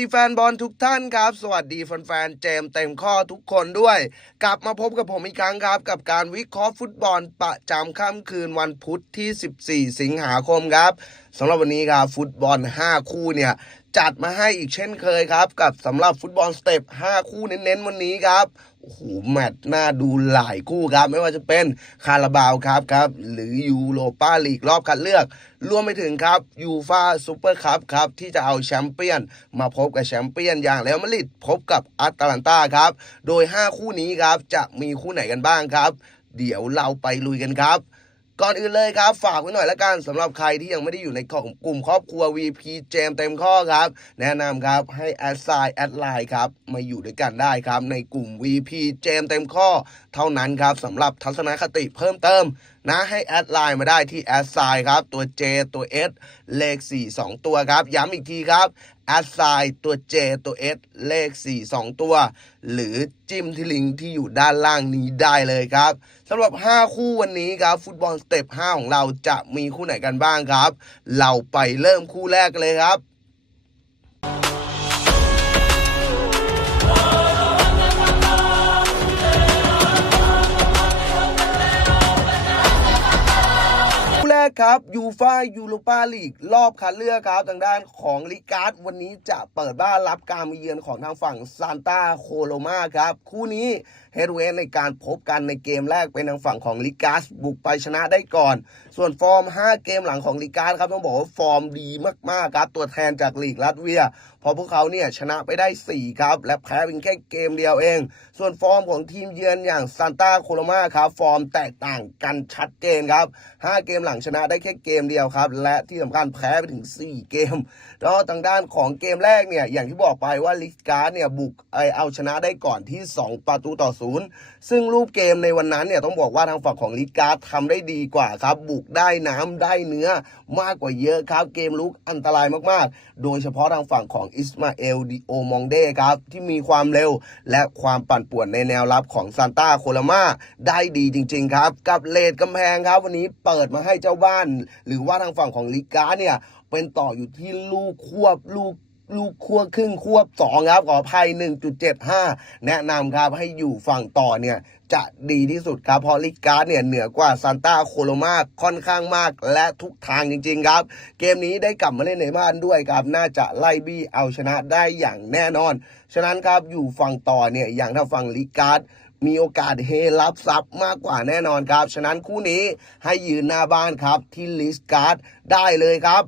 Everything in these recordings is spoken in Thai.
ดีแฟนบอลทุกท่านครับ สวัสดีแฟนๆเจมเต็มข้อทุกคนด้วย กลับมาพบกับผมอีกครั้งครับ กับการวิเคราะห์ฟุตบอลประจำค่ำคืนวันพุธที่ 14 สิงหาคมครับสำหรับวันนี้ครับฟุตบอล 5 คู่เนี่ย จัดมาให้อีกเช่นเคยครับ กับสำหรับฟุตบอลสเต็ป 5 คู่เน้นๆ วันนี้ครับโอ้โหแมตช์น่าดูหลายคู่ครับ ไม่ว่าจะเป็นคาราบาวครับครับหรือยูโรปาลีกรอบคัดเลือก รวมไปถึงครับยูฟาซูเปอร์คัพครับ ที่จะเอาแชมเปี้ยน มาพบกับแชมเปี้ยนอย่างเรอัลมาดริดพบกับอัตแลนตาครับ โดย 5 คู่นี้ครับจะมีคู่ไหนกันบ้างครับ เดี๋ยวเราไปลุยกันครับ ก่อนอื่นเลยครับ ฝากไว้หน่อยละกันสำหรับใครที่ยังไม่ได้อยู่ในกลุ่มครอบครัว VP เจมเต็มข้อครับ แนะนำครับให้แอดไซน์แอดไลน์ครับมาอยู่ด้วยกันได้ครับ ในกลุ่ม VP เจมเต็มข้อ เท่านั้นครับสำหรับทัศนคติเพิ่มเติม นะให้แอดไลน์มาได้ที่แอดไซน์ครับ ตัว J ตัว S เลข 4 2 ตัวครับ ย้ำอีกทีครับแอดไซน์ตัว J ตัว S เลข 4 2 ตัว หรือจิ้มที่ลิงก์ที่อยู่ด้านล่างนี้ได้เลยครับสำหรับ 5 คู่วันนี้ครับ ฟุตบอลสเต็ป 5 ของเราจะมีคู่ไหนกันบ้างครับ เราไปเริ่มคู่แรกเลยครับ ครับยูฟายูโรปาลีกรอบคัดเลือกครับทางด้านของลิการ์ดวันนี้จะเปิดบ้านรับการมาเยือนของทางฝั่งซานตาโคโลมาครับ คู่นี้ เฮดเวนในการพบกันในเกมแรกเป็นทางฝั่งของลิการ์ดบุกไปชนะได้ก่อน ส่วนฟอร์ม 5 เกมหลังของลิการ์ดครับต้องบอกว่าฟอร์มดีมากๆครับตัวแทนจากลีกลัตเวียพราะพวกเขาเนี่ยชนะไปได้ 4 ครับ และแพ้เพียงแค่เกมเดียวเอง ส่วนฟอร์มของทีมเยือนอย่างซานตาโคลมาครับฟอร์มแตกต่างกันชัดเจนครับ 5 เกมหลังชนะได้แค่เกมเดียวครับ และที่สำคัญแพ้ไปถึง 4 เกมแล้วทางด้านของเกมแรกเนี่ยอย่างที่บอกไปว่าลิการ์ดเนี่ยบุกไอเอาชนะได้ก่อนที่ 2 ประตูต่อศูนย์ซึ่งรูปเกมในวันนั้นเนี่ยต้องบอกว่าทางฝั่งของลิกาทำได้ดีกว่าครับบุกได้น้ำได้เนื้อมากกว่าเยอะครับเกมลุกอันตรายมากๆ โดยเฉพาะทางฝั่งของอิสมาเอลดิโอมองเดครับที่มีความเร็วและความปั่นป่วนในแนวรับของซานตาโคลามาได้ดีจริง ๆ ครับ กับเลดกำแพงครับ วันนี้เปิดมาให้เจ้าบ้าน หรือว่าทางฝั่งของลิกาเนี่ยเป็นต่ออยู่ที่ลูกควบลูก ลูกควบครึ่งควบสองครับขอภัย 1.75 แนะนำครับให้อยู่ฝั่งต่อเนี่ยจะดีที่สุดครับเพราะลิการ์ดเนี่ยเหนือกว่าซานตาโคโลมาค่อนข้างมากและทุกทางจริง ๆ ครับ เกมนี้ได้กลับมาเล่นในบ้านด้วยครับ น่าจะไล่บี้เอาชนะได้อย่างแน่นอน ฉะนั้นครับอยู่ฝั่งต่อเนี่ยอย่างถ้าฝั่งลิการ์ดมีโอกาสเฮรับซับมากกว่าแน่นอนครับ ฉะนั้นคู่นี้ให้ยืนหน้าบ้านครับที่ลิสการ์ดได้เลยครับ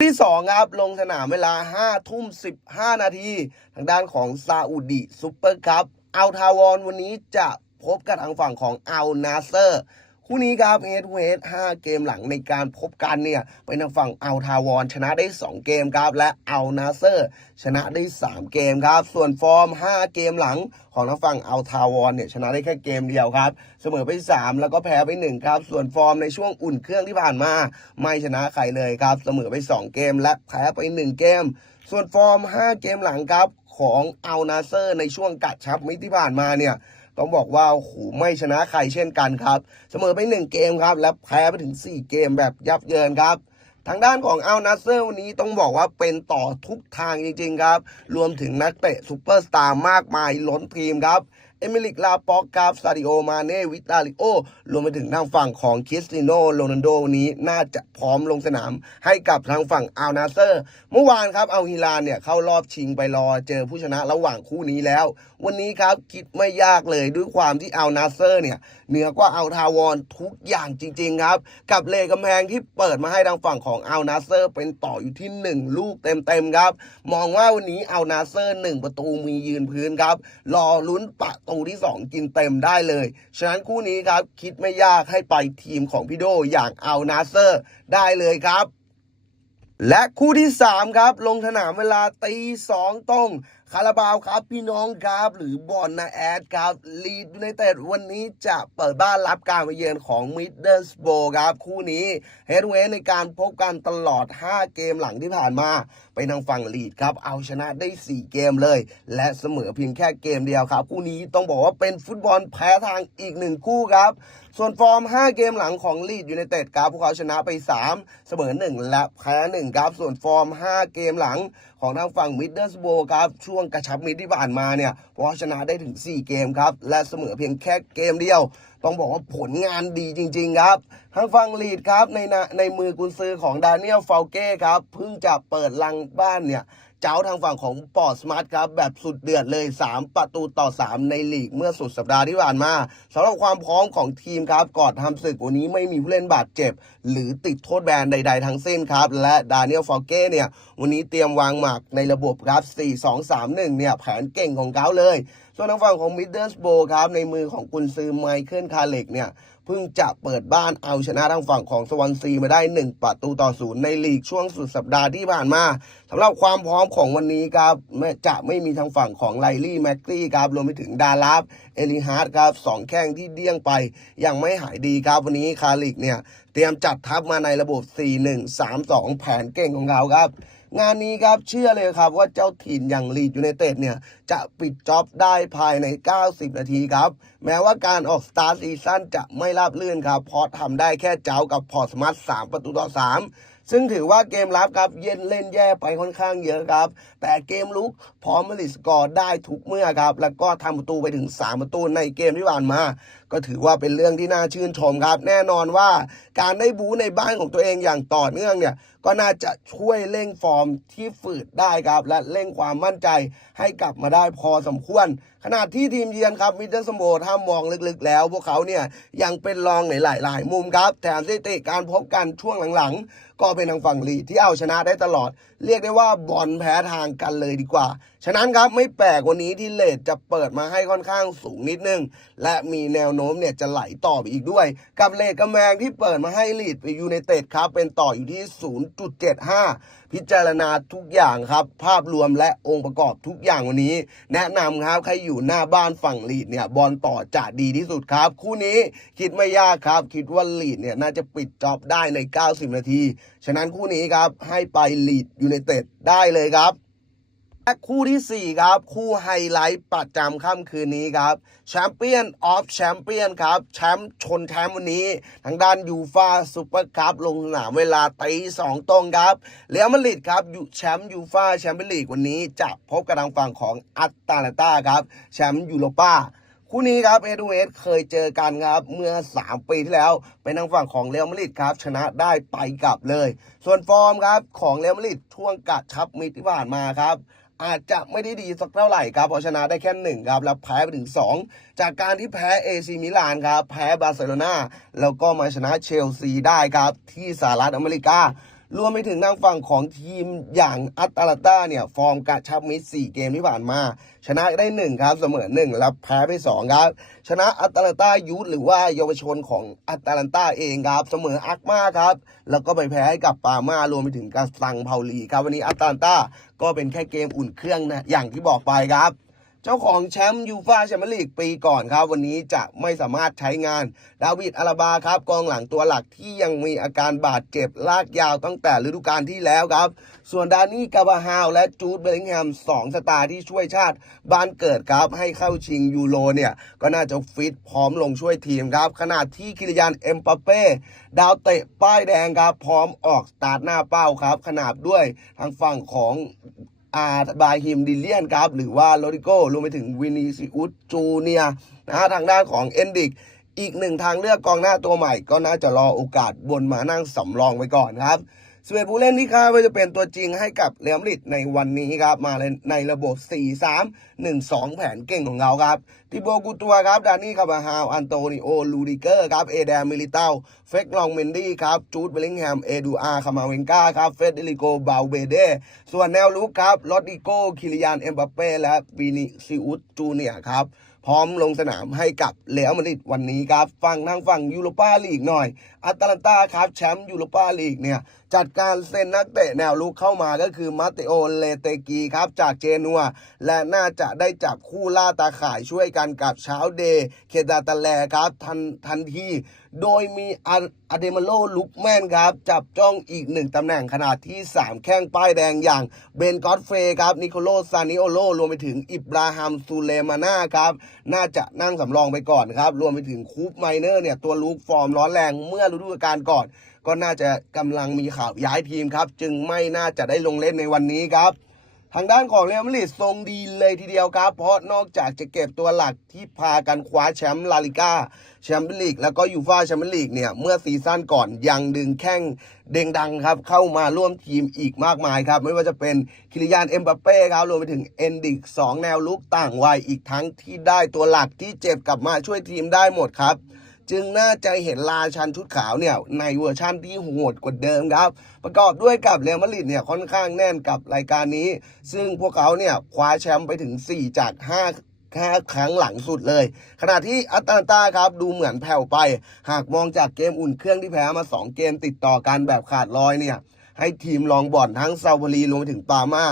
ที่สองครับลงสนามเวลา 5 ทุ่ม 15 นาที ทางด้านของซาอุดิซุปเปอร์คัพอัลทาวอนวันนี้จะพบกับทางฝั่งของอัลนาเซอร์ คู่นี้ครับเฮดเวด5เกมหลังในการพบกันเนี่ยเป็นทางฝั่งอัลทาวอนชนะได้ 2 เกมครับ และอัลนาเซอร์ ชนะได้ 3 เกมครับ ส่วนฟอร์ม 5 เกมหลังของทางฝั่งอัลทาวอนเนี่ยชนะได้แค่เกมเดียวครับ เสมอไป 3 แล้วก็แพ้ไป 1 ครับ ส่วนฟอร์มในช่วงอุ่นเครื่องที่ผ่านมา ไม่ชนะใครเลยครับ เสมอไป 2 เกม และแพ้ไป 1 เกม ส่วนฟอร์ม 5 เกมหลังครับของอัลนาเซอร์ในช่วงกัดชับมิตรที่ผ่านมาเนี่ย ต้องบอกว่าโอ้โหไม่ชนะใครเช่นกันครับ เสมอไป 1 เกมครับ และแพ้ไปถึง 4 เกมแบบยับเยินครับทางด้านของอัลนาเซอร์วันนี้ต้องบอกว่าเป็นต่อทุกทางจริงๆครับ รวมถึงนักเตะซูเปอร์สตาร์มากมายล้นทีมครับ เอมิลิกลาปอกครับซาดิโอมาเน่วิตาลิโอรวมไปถึงทางฝั่งของคริสติโนโรนัลโดนี้น่าจะพร้อมลงสนามให้กับทางฝั่งอัลนาเซอร์ เมื่อวานครับอัลฮิลานเนี่ยเข้ารอบชิงไปรอเจอผู้ชนะระหว่างคู่นี้แล้ว วันนี้ครับคิดไม่ยากเลยด้วยความที่อัลนาเซอร์เนี่ยเหนือกว่าอัลทาวอนทุกอย่างจริง ๆ ครับ กับเลกำแพงที่เปิดมาให้ทางฝั่งของอัลนาเซอร์ เป็นต่ออยู่ที่ 1 ลูกเต็มๆครับ มองว่าวันนี้อัลนาเซอร์ 1 ประตูมียืนพื้นครับรอลุ้นประตููที่ 2 กินเต็มได้เลย ฉะนั้นคู่นี้ครับ คิดไม่ยากให้ไปทีมของพี่โดอย่างอัลนาเซอร์ได้เลยครับ และคู่ที่ 3 ครับ ลงสนามเวลาตีสองตรง คาราบาวครับ พี่น้องครับหรือบอลนาแอดครับลีดยูไนเต็ดวันนี้จะเปิดบ้านรับการมาเยือนของมิดเดิลสโบครับ คู่นี้เฮดเวในการพบกันตลอด 5 เกมหลังที่ผ่านมาไปทางฝั่งลีดครับเอาชนะได้ 4 เกมเลย และเสมอเพียงแค่เกมเดียวครับ คู่นี้ต้องบอกว่าเป็นฟุตบอลแพ้ทางอีกหนึ่งคู่ครับ ส่วนฟอร์ม 5 เกมหลังของลีดยูไนเต็ดครับพวกเขาชนะไป 3 เสมอ 1 และแพ้1ครับส่วนฟอร์ม 5 เกมหลัง ของทางฝั่งมิดเดิลสโบครับ ช่วงกระชับมิดที่ผ่านมาเนี่ยเพราะชนะได้ถึง 4 เกมครับ และเสมอเพียงแค่เกมเดียว ต้องบอกว่าผลงานดีจริง ๆ ครับทางฝั่งลีดครับในในมือกุนซือของดานิเอลฟาเก้ครับเพิ่งจะเปิดลังบ้านเนี่ย เจ้าทางฝั่งของปอร์ตสมาร์ทครับ แบบสุดเดือดเลย 3 ประตูต่อ 3 ในลีกเมื่อสุดสัปดาห์ที่ผ่านมาสำหรับความพร้อมของทีมครับก่อนทำศึกวันนี้ไม่มีผู้เล่นบาดเจ็บ หรือติดโทษแบนใด ๆ ทั้งสิ้นครับ และดานิเอลฟอเก้เนี่ยวันนี้เตรียมวางหมากในระบบครับ 4-2-3-1 เนี่ยแผนเก่งของเขาเลย ส่วนทางฝั่งของมิดเดิลสโบครับในมือของกุนซือไมเคิลคาเล็กเนี่ย เพิ่งจะเปิดบ้านเอาชนะทางฝั่งของสวอนซีมาได้ 1 ประตูต่อศูนย์ในลีกช่วงสุดสัปดาห์ที่ผ่านมาสำหรับความพร้อมของวันนี้ครับจะไม่มีทางฝั่งของไลลี่แม็กกี้ครับรวมไปถึงดาราฟเอลิฮาร์ดครับสองแข้งที่เดี้ยงไป ยังไม่หายดีครับวันนี้คาลิกเนี่ย เตรียมจัดทัพมาในระบบ 4-1-3-2 แผนเก่งของเขาครับ งานนี้ครับเชื่อเลยครับว่าเจ้าถิ่นอย่างลีดยูไนเต็ดเนี่ยจะปิดจ็อบได้ภายใน 90 นาทีครับ แม้ว่าการออกสตาร์ทซีซั่นจะไม่ราบรื่นครับเพราะทำได้แค่เจ้ากับพอร์ตสมาร์ท3ประตูต่อ 3 ซึ่งถือว่าเกมรับครับเย็นเล่นแย่ไปค่อนข้างเยอะครับ แต่เกมลุกพร้อมมาลิสกอร์ได้ทุกเมื่อครับ แล้วก็ทำประตูไปถึง 3 ประตูในเกมที่ผ่านมา ก็ถือว่าเป็นเรื่องที่น่าชื่นชมครับ แน่นอนว่าการได้บูในบ้านของตัวเองอย่างต่อเนื่องเนี่ยก็น่าจะช่วยเร่งฟอร์มที่ฝืดได้ครับ และเร่งความมั่นใจให้กลับมาได้พอสมควร ขณะที่ทีมเยือนครับมิดเดิลสโมถ้ามองลึกๆ แล้ว พวกเขาเนี่ยยังเป็นรองในหลาย ๆ มุมครับ แถมสถิติการพบกันช่วงหลังๆ ก็เป็นทางฝั่งลีที่เอาชนะได้ตลอด เรียกได้ว่าบอลแพ้ทางกันเลยดีกว่า ฉะนั้นครับไม่แปลกวันนี้ที่เลดจะเปิดมาให้ค่อนข้างสูงนิดนึง และมีแนวโน้มเนี่ยจะไหลต่อไปอีกด้วย กับเลดกำแพงที่เปิดมาให้ลีดไปยูไนเต็ดครับเป็นต่ออยู่ที่ 0.75 พิจารณาทุกอย่างครับ ภาพรวมและองค์ประกอบทุกอย่างวันนี้ แนะนำครับใครอยู่หน้าบ้านฝั่งลีดเนี่ยบอลต่อจะดีที่สุดครับ คู่นี้คิดไม่ยากครับ คิดว่าลีดเนี่ยน่าจะปิดจ็อบได้ใน 90 นาที ฉะนั้นคู่นี้ครับให้ไปลีดยูไนเต็ดได้เลยครับ คู่ที่ 4 ครับ คู่ไฮไลท์ประจำค่ำคืนนี้ครับแชมเปี้ยนออฟแชมเปี้ยนครับ แชมป์ชนแชมป์วันนี้ ทางด้านยูฟาซูเปอร์คัพลงสนามเวลาตีสองตรงครับเรอัลมาดริดครับอยู่แชมป์ยูฟาแชมเปี้ยนลีกวันนี้ จะพบกับทางฝั่งของอัตตาลาตาครับ แชมป์ยูโรปาคู่นี้ครับเอดูเอสเคยเจอกันครับ เมื่อ 3 ปีที่แล้ว เป็นทางฝั่งของเรอัลมาดริดครับ ชนะได้ไปกลับเลย ส่วนฟอร์มครับของเรอัลมาดริดช่วงกัดชับมิดที่ผ่านมาครับ อาจจะไม่ได้ดีสักเท่าไหร่ครับเพราะชนะได้แค่หนึ่งครับแล้วแพ้ไปถึง 2 จากการที่แพ้เอซีมิลานครับแพ้บาร์เซโลนาแล้วก็มาชนะเชลซีได้ครับที่สหรัฐอเมริกา รวมไปถึงทางฝั่งของทีมอย่างอัตตาลาต้าเนี่ย ฟอร์มกระชับมิตร4เกมที่ผ่านมา ชนะได้ 1 ครับ เสมอ 1 แล้วแพ้ไป 2 ครับ ชนะอัตตาลันต้ายูทหรือว่าเยาวชนของอัตตาลันต้าเองครับ เสมออักมาครับ แล้วก็ไปแพ้ให้กับปามารวมไปถึงกาซังเผาลีครับวันนี้อัตตาลันต้าก็เป็นแค่เกมอุ่นเครื่องนะอย่างที่บอกไปครับ เจ้าของแชมป์ยูฟาแชมเปี้ยนลีกปีก่อนครับ วันนี้จะไม่สามารถใช้งาน ดาวิดอาราบาครับ กองหลังตัวหลักที่ยังมีอาการบาดเจ็บลากยาวตั้งแต่ฤดูกาลที่แล้วครับ ส่วนดานี่กาบาฮาวและจูดเบลิงแฮมสองสตาร์ที่ช่วยชาติบ้านเกิดครับให้เข้าชิงยูโรเนี่ย ก็น่าจะฟิตพร้อมลงช่วยทีมครับ ขณะที่คิริยานเอ็มปาเป้ดาวเตะป้ายแดงครับพร้อมออกสตาร์ทหน้าเป้าครับ ขนาบด้วยทางฝั่งของ อาบาฮิมดิเลียนครับ หรือว่าโรดิโกรวมไปถึงวินิซิอุสจูเนียนะฮะทางด้านของเอนดิกอีกหนึ่งทางเลือกกองหน้าตัวใหม่ ก็น่าจะรอโอกาสบนมานั่งสำรองไว้ก่อนครับ สเวตผู้เล่นที่คาดว่าจะเป็นตัวจริงให้กับเรอัลมาดริดในวันนี้ครับ มาในระบบ 4-3-1-2 แผนเก่งของเขาครับติโบกูตัวครับ ดานี่คาบาฮาว อันโตนิโอ ลูดิเกอร์ครับ เอเดมิลิเตาเฟกลองเมนดี้ครับ จูดเบลลิงแฮม เอดูอาร์คามาเวนกาครับ เฟเดริโก บาเบเด ส่วนแนวลุกครับลอดิโก คิริยาน เอ็มบัปเป้ และวินิซิอุส จูเนียครับพร้อมลงสนามให้กับเรอัลมาดริดวันนี้ครับฝั่งทางฝั่งยูโรปาลีกหน่อยอัตแลนตาครับแชมป์ยูโรปาลีกเนี่ย จัดการเซ็นนักเตะแนวลุกเข้ามาก็คือมาเตโอเลเตกีครับจากเจนัว และน่าจะได้จับคู่ล่าตาข่ายช่วยกันกับเช้าเดเคดาตาแลครับทันทันทีโดยมีอาเดมาโลลุกแมนครับ จับจ้องอีกหนึ่งตำแหน่งขนาดที่ 3 แข้งป้ายแดงอย่างเบนกอตเฟย์ครับ นิโคโลซานิโอโลรวมไปถึงอิบราฮัมซูเลมาน่าครับ น่าจะนั่งสำรองไปก่อนครับ รวมไปถึงคูปไมเนอร์เนี่ย ตัวลุกฟอร์มร้อนแรงเมื่อฤดูกาลก่อน ก็น่าจะกำลังมีข่าวย้ายทีมครับ จึงไม่น่าจะได้ลงเล่นในวันนี้ครับ ทางด้านของเรอัลมาดริดทรงดีเลยทีเดียวครับ เพราะนอกจากจะเก็บตัวหลักที่พากันคว้าแชมป์ลาลิก้าแชมเปี้ยนลีกแล้วก็ยูฟ่าแชมเปี้ยนลีกเนี่ยเมื่อซีซั่นก่อนยังดึงแข้งเด้งดังครับ เข้ามาร่วมทีมอีกมากมายครับ ไม่ว่าจะเป็นคิริยานเอ็มบัปเป้ครับรวมไปถึงเอนดิกสองแนวลุกต่างวัยอีกทั้งที่ได้ตัวหลักที่เจ็บกลับมาช่วยทีมได้หมดครับ จึงน่าจะเห็นราชันชุดขาวเนี่ยในเวอร์ชั่นที่โหดกว่าเดิมครับ ประกอบด้วยกับเรอัลมาดริดเนี่ยค่อนข้างแน่นกับรายการนี้ ซึ่งพวกเขาเนี่ยคว้าแชมป์ไปถึง 4 จาก 5แค่ครั้งหลังสุดเลย ขณะที่อัตแลนตาครับดูเหมือนแผ่วไป หากมองจากเกมอุ่นเครื่องที่แพ้มา 2 เกมติดต่อกันแบบขาดลอยเนี่ย ให้ทีมรองบอลทั้งซาวารีรวมไปถึงปามา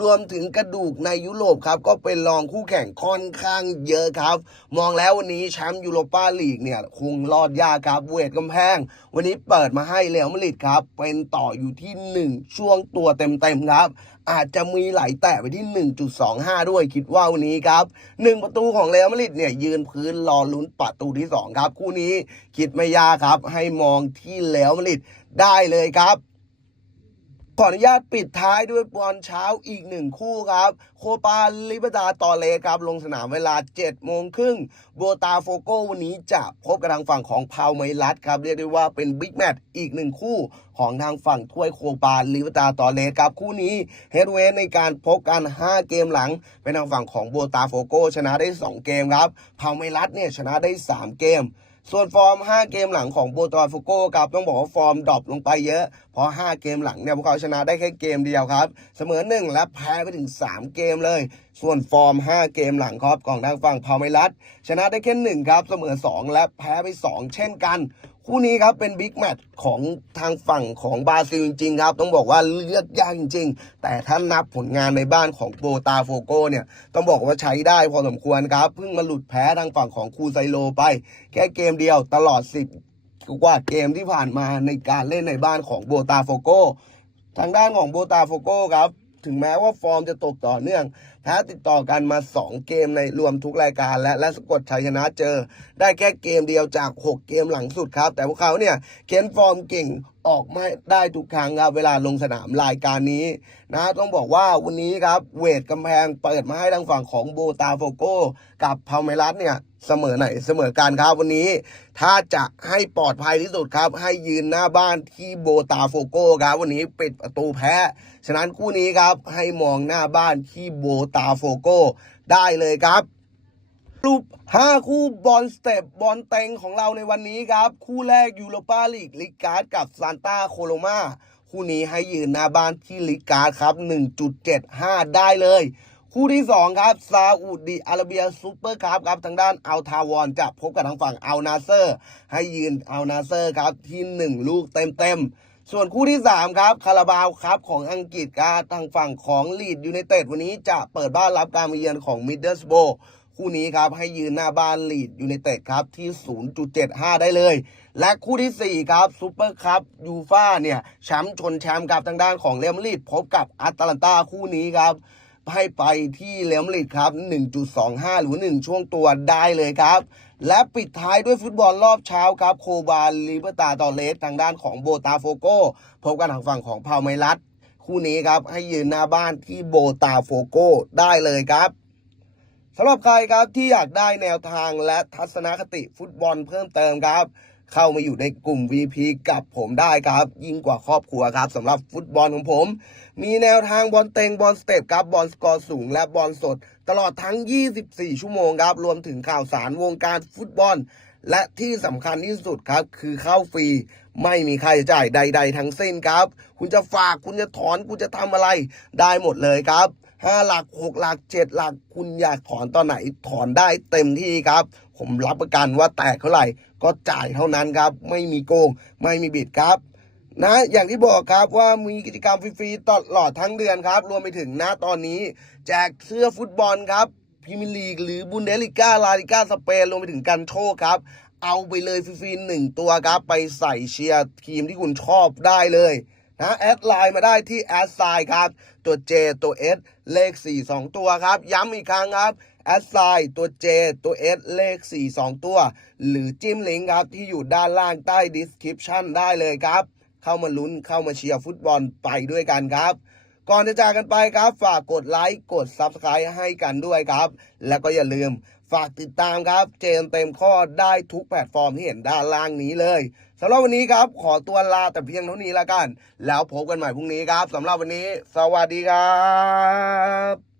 รวมถึงกระดูกในยุโรปครับ ก็เป็นรองคู่แข่งค่อนข้างเยอะครับ มองแล้ววันนี้แชมป์ยูโรปาลีกเนี่ยคงรอดยากครับเวทกำแพง วันนี้เปิดมาให้เรอัลมาดริดครับ เป็นต่ออยู่ที่ 1 ช่วงตัวเต็มๆครับ อาจจะมีไหลแตะไปที่ 1.25 ด้วยคิดว่าวันนี้ครับ 1 ประตูของเรอัลมาดริดเนี่ยยืนพื้นรอลุ้นประตูที่ 2 ครับ คู่นี้คิดไม่ยากครับ ให้มองที่เรอัลมาดริดได้เลยครับ ขออนุญาตปิดท้ายด้วยบอลเช้าอีกหนึ่งคู่ครับ โคปาลิบตาตอเลครับลงสนามเวลา7โมงครึ่งโบตาโฟโกวันนี้จะพบกับทางฝั่งของพาวไมลัสครับ เรียกได้ว่าเป็นบิ๊กแมตช์อีกหนึ่งคู่ของทางฝั่งถ้วยโคปาลิบตาตอเลครับ คู่นี้เฮดเวนในการพบกัน 5 เกมหลัง เป็นทางฝั่งของโบตาโฟโกชนะได้ 2 เกมครับพาวไมลัสเนี่ยชนะได้ 3 เกม ส่วนฟอร์ม 5 เกมหลังของโบตาโฟโกครับต้องบอกว่าฟอร์มดรอปลงไปเยอะ เพราะ 5 เกมหลังเนี่ยพวกเขาชนะได้แค่เกมเดียวครับ เสมอ 1 และแพ้ไปถึง 3 เกมเลย ส่วนฟอร์ม 5 เกมหลังครับของทางฝั่งพาวไมลัสชนะได้แค่1ครับเสมอ 2 และแพ้ไป 2 เช่นกัน คู่นี้ครับเป็นบิ๊กแมตช์ของทางฝั่งของบราซิลจริงๆครับ ต้องบอกว่าเลือกยากจริง ๆ แต่ถ้านับผลงานในบ้านของโบตาโฟโกเนี่ยต้องบอกว่าใช้ได้พอสมควรครับ เพิ่งมาหลุดแพ้ทางฝั่งของคูไซโลไป แค่เกมเดียวตลอด 10 กว่าเกมที่ผ่านมาในการเล่นในบ้านของโบตาโฟโกทางด้านของโบตาโฟโกครับ ถึงแม้ว่าฟอร์มจะตกต่อเนื่อง แพ้ติดต่อกันมา 2 เกมในรวมทุกรายการและและสะกดชัยชนะเจอ ได้แค่เกมเดียวจาก 6 เกมหลังสุดครับ แต่พวกเขาเนี่ยเค้นฟอร์มเก่งออกไมาได้ทุกครั้งครับเวลาลงสนามรายการนี้นะต้องบอกว่าวันนี้ครับเวทกำแพงเปิดมาให้ทางฝั่งของโบตาโฟโกกับพาเมลัสเนี่ย เสมอไหนเสมอกันครับวันนี้ ถ้าจะให้ปลอดภัยที่สุดครับ ให้ยืนหน้าบ้านที่โบตาโฟโกครับ วันนี้ปิดประตูแพ้ ฉะนั้นคู่นี้ครับให้มองหน้าบ้านที่โบตาโฟโกได้เลยครับรูป5คู่บอลสเต็ปบอลเต็งของเราในวันนี้ครับ คู่แรกยูโรปาลีกลิการ์ดกับซานตาโคโลมาคู่นี้ให้ยืนหน้าบ้านที่ลิการ์ดครับ 1.75 ได้เลย คู่ที่ 2 ครับซาอุดีอาระเบียซูเปอร์คัพครับทางด้านอัลทาวอนจะพบกับทางฝั่งอัลนาเซอร์ ให้ยืนอัลนาเซอร์ครับที่ 1 ลูกเต็มๆ ส่วนคู่ที่ 3 ครับคาราบาวครับของอังกฤษครับทางฝั่งของลีดยูไนเต็ดวันนี้จะเปิดบ้านรับการมาเยือนของมิดเดิลสโบคู่นี้ครับให้ยืนหน้าบ้านลีดยูไนเต็ดครับที่ 0.75 ได้เลย และคู่ที่ 4 ครับซูเปอร์คัพยูฟ่าเนี่ยแชมป์ชนแชมป์กับทางด้านของเรอัลมาดริดพบกับอัตแลนตาคู่นี้ครับ ให้ไปที่เลมาดริดครับ 1.25 หรือ 1 ช่วงตัวได้เลยครับ และปิดท้ายด้วยฟุตบอลรอบเช้าครับ โคบาลิเบอร์ตาตอเลสทางด้านของโบตาโฟโกพบกันทางฝั่งของพาวไมลัสคู่นี้ครับ ให้ยืนหน้าบ้านที่โบตาโฟโกได้เลยครับสำหรับใครครับที่อยากได้แนวทางและทัศนคติฟุตบอลเพิ่มเติมครับ เข้ามาอยู่ในกลุ่ม VP กับผมได้ครับ ยิ่งกว่าครอบครัวครับสำหรับฟุตบอลของผม มีแนวทางบอลเต็งบอลสเต็ปครับบอลสกอร์สูงและบอลสด ตลอดทั้ง 24 ชั่วโมงครับ รวมถึงข่าวสารวงการฟุตบอล และที่สำคัญที่สุดครับ คือเข้าฟรีไม่มีค่าใช้จ่ายใด ๆ ทั้งสิ้นครับ คุณจะฝากคุณจะถอนคุณจะทำอะไรได้หมดเลยครับ ห้าหลักหกหลักเจ็ดหลักคุณอยากถอนตอนไหนถอนได้เต็มที่ครับ ผมรับประกันว่าแตกเท่าไหร่ ก็จ่ายเท่านั้นครับ ไม่มีโกง ไม่มีบิดครับนะอย่างที่บอกครับว่ามีกิจกรรมฟรีๆตลอดทั้งเดือนครับ รวมไปถึงนะตอนนี้ แจกเสื้อฟุตบอลครับพรีเมียร์ลีกหรือบุนเดสลิก้าลาลิก้าสเปนรวมไปถึงกันโชคครับ เอาไปเลยฟรีๆหนึ่งตัวครับ ไปใส่เชียร์ทีมที่คุณชอบได้เลย นะแอดไลน์มาได้ที่แอดไซน์ครับ ตัว J ตัว S เลข 4 2 ตัวครับ ย้ำอีกครั้งครับแอดไซน์ตัว J ตัว S เลข 4 2 ตัว หรือจิ้มลิงก์ครับที่อยู่ด้านล่างใต้ description ได้เลยครับ เข้ามาลุ้นเข้ามาเชียร์ฟุตบอลไปด้วยกันครับ ก่อนจะจากกันไปครับ ฝากกดไลค์กด Subscribe ให้กันด้วยครับ แล้วก็อย่าลืมฝากติดตามครับ เจนเต็มข้อได้ทุกแพลตฟอร์มที่เห็นด้านล่างนี้เลย สำหรับวันนี้ครับ ขอตัวลาแต่เพียงเท่านี้ละกัน แล้วพบกันใหม่พรุ่งนี้ครับสำหรับวันนี้ สวัสดีครับ